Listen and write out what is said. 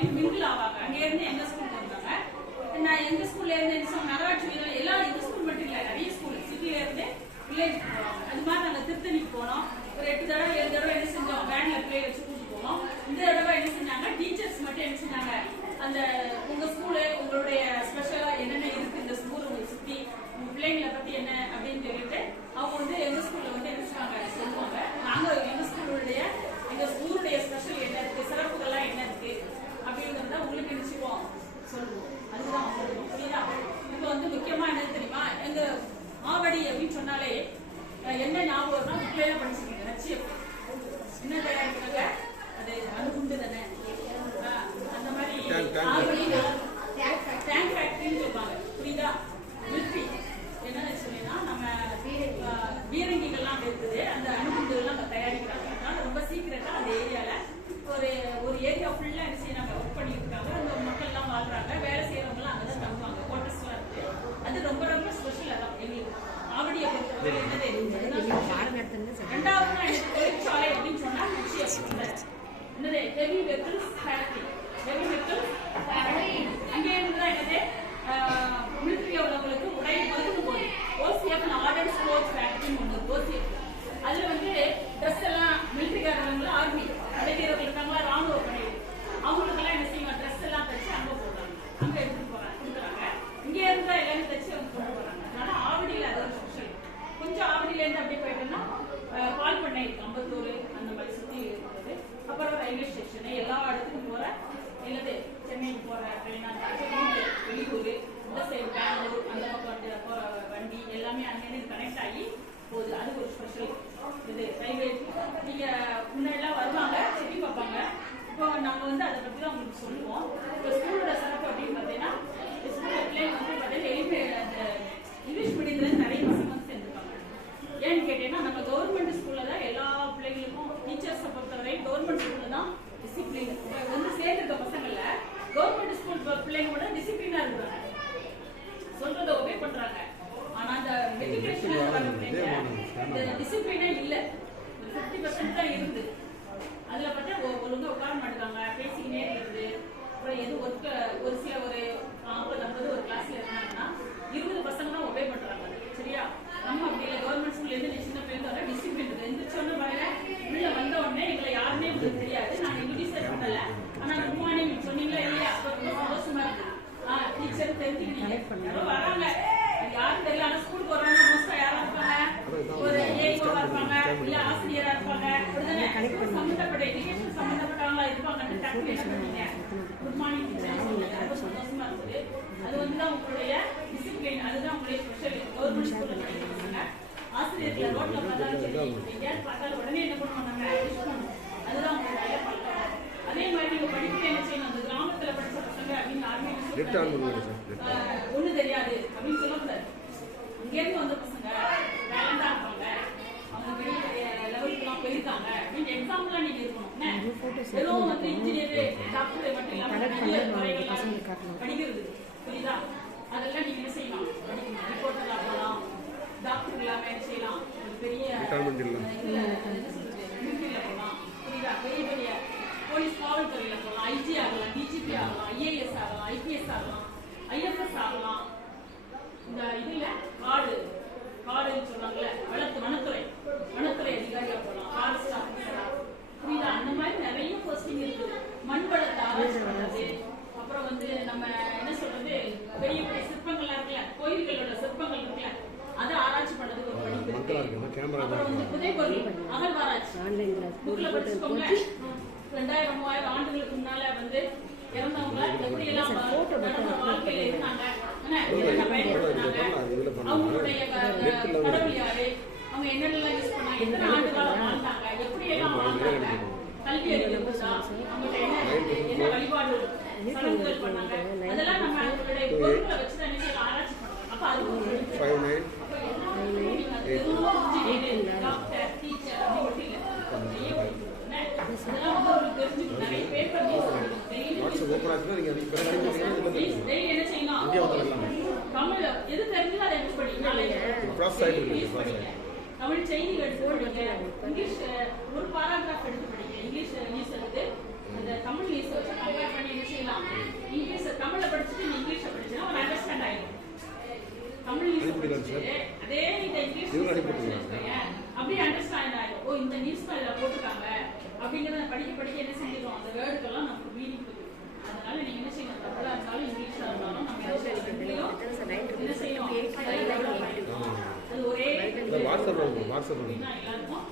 அப்படின்னு மிங்கிள் ஆவாங்க. அங்க இருந்து எங்க ஸ்கூலுக்கு வந்தாங்க. நான் எங்க ஸ்கூல்ல இருந்து என்ன நகராட்சி வீரர் எல்லா எங்க ஸ்கூல் மட்டும் இல்ல நிறைய ஸ்கூல் சிட்டில இருந்து வில்லேஜ் போவாங்க. அது மாதிரி நாங்க திருத்தணிக்கு போனோம். ஒரு எட்டு தடவை ஏழு தடவை என்ன செஞ்சோம்? வேன்ல பிள்ளைய வச்சு கூட்டிட்டு போனோம். இந்த தடவை என்ன செஞ்சாங்க? டீச்சர்ஸ் மட்டும் என்ன செஞ்சாங்க? அந்த உங்க ஸ்கூலு உங்களுடைய ஸ்பெஷலா என்னென்ன இருக்குது இந்த ஸ்கூல் உங்களுக்கு சுத்தி உங்க பிள்ளைங்களை பத்தி என்ன அப்படின்னு சொல்லிட்டு அவங்க வந்து எங்க ஸ்கூல்ல வந்து என்ன செய்வாங்க சொல்லுவாங்க நாங்க எங்க ஸ்கூலுடைய எங்க ஸ்கூலுடைய ஸ்பெஷல் என்ன இருக்கு சிறப்புகள்லாம் என்ன இருக்கு அப்படிங்கறத உங்களுக்கு நினைச்சுப்போம் சொல்லுவோம் அதுதான் சொல்லுவோம் புரியுதா இப்போ வந்து முக்கியமா என்ன தெரியுமா எங்க மாவடி அப்படின்னு சொன்னாலே அஹ், என்ன ஞாபகம் வரும்னா புக்லேயே படிச்சிருக்கீங்க லட்சியம் என்ன தயாரிக்கிறாங்க அது அணுகுண்டு தானே ஆஹ், அந்த மாதிரி Tank, tank. ஆவடி டேங்க் ஃபேக்டரின்னு சொல்லுவாங்க புரியுதா மிலிட்ரி என்னன்னு சொன்னீங்கன்னா நம்ம ஆஹ், பீரங்கிகள்லாம் அங்க இருக்குது அந்த அணுகுண்டுகள்லாம் அங்க தயாரிக்கிறாங்க அதனால ரொம்ப சீக்கிரட்டா அந்த ஏரியால ஒரு ஒரு ஏரியா ஃபுல்லா என்ன செய்யறாங்க ஒர்க் பண்ணிட்டு இருக்காங்க அந்த மக்கள் எல்லாம் வாழ்றாங்க. வேலை செய்யறவங்க எல்லாம் அங்கதான் தங்குவாங்க. குவார்டர்ஸ் எல்லாம் இருக்கு. அது ரொம்ப ரொம்ப ஸ்பெஷல் அதான் எங்களுக்கு. ஆவடியை பொறுத்தவரை என்னது. ரெண்டாவது தொழிற்சாலை அப்படின்னு சொன்னா நிச்சயம். என்னது? Heavy vehicles factory heavy vehicles factory அங்கே இருந்து தான் என்னது வேலைன்னு எல்லாரும் தச்சு அவங்க கொண்டு போறாங்க. அதனால ஆவடியில அது ஒரு ஸ்பெஷல் கொஞ்சம் ஆவடியில இருந்து அப்படியே போயிட்டோம்னா பால் பண்ணை இருக்கு அம்பத்தூர் அந்த மாதிரி சுத்தி இருக்கிறது. அப்புறம் ரயில்வே ஸ்டேஷன் எல்லா இடத்துக்கும் போற என்னது சென்னைக்கு போற ட்ரெயின் அந்த ரூட்டு வெளியூர் இந்த சைடு பெங்களூர் அந்த பக்கம் வந்து போற வண்டி எல்லாமே அங்கே கனெக்ட் ஆகி போகுது அது ஒரு ஸ்பெஷல் இது ரயில்வே நீங்க முன்னாடிலாம் வருவாங்க சுற்றி பார்ப்பாங்க இப்போ நாங்க வந்து அதை பத்தி தான் உங்களுக்கு சொல்லுவோம் இப்போ ஸ்கூலோட சிறப்பு அப்படின்னு பார்த்தீங்கன்னா ஸ்கூல்ல பிள்ளைங்க வந்து பார்த்தீங்கன்னா எளிமை அந்த இங்கிலீஷ் மீடியத்துல நிறைய பசங்க வந்து சேர்ந்துருப்பாங்க ஏன்னு கேட்டீங்கன்னா நம்ம கவர்மெண்ட் ஸ்கூல்ல தான் எல்லா பிள்ளைங்களுக்கும் டீச்சர்ஸை பொறுத்தவரை கவர்மெண்ட் ஸ்கூல்ல தான் டிசிப்ளின் வந்து சேர்ந்துருக்க பசங்கள்ல கவர்மெண்ட் ஸ்கூல் பிள்ளைங்க கூட டிசிப்ளினா இருக்காங்க சொல்றத ஒபே பண்றாங்க ஆனா அந்த மெட்ரிகுலேஷன் வர பிள்ளைங்க இந்த டிசிப்ளினே இல்ல ஒரு ஃபிஃப்டி பர்சன்ட் தான் இருந்து அதுல பார்த்தா ஒ- ஒழுங்கா உட்கார மாட்டாங்க பேசிக்கினே இருக்குது அப்புறம் எது ஒர்க்க ஒரு சில ஒரு ஐம்பது ஐம்பது ஒரு கிளாஸ்ல இருந்தாங்கன்னா இருபது பசங்க தான் ஒபே பண்றாங்க சரியா நம்ம அப்படி இல்லை கவர்மெண்ட் ஸ்கூல்ல இருந்து நீ சின்ன பிள்ளைங்க வர டிசிப்ளின் இருக்கு எந்திரிச்சோன்னு பாருங்க உள்ள வந்த உடனே எங்களை யாருமே உங்களுக்கு தெரியாது நாங்க இங்கிலீஷ்ல சொல்லல ஆனா குட் மார்னிங் சொன்னீங்களா இல்லையா அப்ப ரொம்ப சந்தோஷமா இருக்கு ஆ டீச்சர் வராங்க அது யாரும் தெரியல ஆனா ஸ்கூலுக்கு வராங்க மோஸ்டா யாரா இருப்பாங்க? ஒரு ஏஓவா இருப்பாங்க இல்ல ஆசிரியரா இருப்பாங்க. ஸ்கூல் சம்பந்தப்பட்ட எஜுகேஷன் சம்பந்தப்பட்டவங்களா இருப்பாங்கன்னு டக்குனு என்ன பண்ணீங்க குட் மார்னிங் டீச்சர் சொன்னீங்க ரொம்ப சந்தோஷமா இருக்குது. அது வந்து தான் உங்களுடைய டிசிப்ளின் அதுதான் உங்களுடைய ஸ்பெஷல் கவர்மெண்ட் ஸ்கூல்ல படிக்கிறவங்க ஆசிரியர்களை ரோட்ல பார்த்தாலும் சரி எங்கேயாவது பார்த்தாலும் உடனே என்ன பண்ணுவாங்க? அதுதான் உங்களுடைய பழக்கம் அதே மாதிரி நீங்க படிப்பு என்ன செய்யணும்? அந்த கிராமத்துல படிச்ச பசங்க அப்படின்னு யாருமே ஒண்ணும் தெரியாது. அப்படின்னு சொல்லக்கூடாது இங்கேருந்து வந்த பசங்க டேலண்டா இருப்பாங்க அவங்க பெரிய பெரிய லெவலுக்குலாம் போயிருக்காங்க. அப்படின்னு எக்ஸாம்பிளா நீங்க இருக்கணும்? வெறும் வந்து இன்ஜினியர் டாக்டர் மட்டும் இல்லாம படிக்கிறது. புரியுதா அதெல்லாம் நீங்க என்ன செய்யலாம் படிக்கணும் ரிப்போர்ட்டரா போகலாம் டாக்டர் இல்லாம என்ன செய்யலாம் ஒரு பெரிய Retirement இல்ல. இதுல என்ன சொல்றது military-ல போகலாம் புரியுதா பெரிய பெரிய போலீஸ் காவல்துறையில போகலாம் ஐஜி ஆகலாம் டிஜிபி ஆகலாம் ஐஏஎஸ் ஆகலாம் ஐபிஎஸ் ஆகலாம் ஐஎஃப்எஸ் ஆகலாம் இந்த இதுல காடு காடுன்னு சொன்னாங்கல்ல வனத்து வனத்துறை வனத்துறை அதிகாரியா போகலாம் ஃபாரஸ்ட் ஆஃபீஸரா புரியுதா? அந்த மாதிரி நிறைய போஸ்டிங் இருக்குது மண் வளத்தை ஆராய்ச்சி பண்றது. அப்புறம் வந்து நம்ம என்ன சொல்றது? பெரிய பெரிய சிற்பங்கள்லாம் இருக்குல்ல கோயில்களோட சிற்பங்கள் இருக்குல்ல அதை ஆராய்ச்சி பண்றது ஒரு படிப்பு அப்புறம் வந்து புதைபொருள் அகழ்வாராய்ச்சி புக்ல படிச்சுக்கோங்க. ரெண்டாயிரம் மூவாயிரம் ஆண்டுகளுக்கு முன்னால வந்து இறந்தவங்க எப்படி எல்லாம் வாழ்க்கையில இருந்தாங்க? பயன்படுத்தினாங்க? அவங்களுடைய கடவுள் யாரு அவங்க என்னென்னலாம் யூஸ் பண்ணாங்க எத்தனை ஆண்டு காலம் வாழ்ந்தாங்க எப்படி எல்லாம் வாழ்ந்தாங்க கல்வி அறிவு இருந்துச்சா அவங்கள்ட்ட என்ன என்ன வழிபாடு சடங்குகள் பண்ணாங்க அதெல்லாம் நம்ம அவங்களுடைய பொருட்களை வச்சு தான் ஆராய்ச்சி பண்ணலாம் அப்ப அது கிளாஸ்ல என்ன செய்யணும் இந்தியா எது தெரிஞ்சது படிக்கணும் தமிழ் செய்திகள் எடுத்து படிங்க இங்கிலீஷ் ஒரு பாராகிராஃப் எடுத்து படிங்க. இங்கிலீஷ் நியூஸ் எடுத்து அந்த தமிழ் நியூஸ் வச்சு கம்பேர் பண்ணி என்ன செய்யலாம்? இங்கிலீஷ் தமிழை படிச்சுட்டு இங்கிலீஷை படிச்சுனா அண்டர்ஸ்டாண்ட் ஆயிடும். தமிழ் இங்கிலீஷ் படிச்சுங்க அப்படியே அண்டர்ஸ்டாண்ட் ஆயிடும். ஓ இந்த நியூஸ் தான் இதில் போட்டிருக்காங்க படிக்க படிக்க என்ன செஞ்சிடும் அந்த வேர்டுக்கெல்லாம் அதனால நீங்க என்ன செய்யணும்? தமிழா இருந்தாலும் இங்கிலீஷா இருந்தாலும் நம்ம என்ன செய்யணும் ரெண்டுலயும் என்ன செய்யணும் சரியா develop பண்ணிக்கணும். அது ஒரே இல்லை வாட்ஸ்அப்பில் வாட்ஸ்அப்பில் அப்படின்னா எல்லாருக்கும்.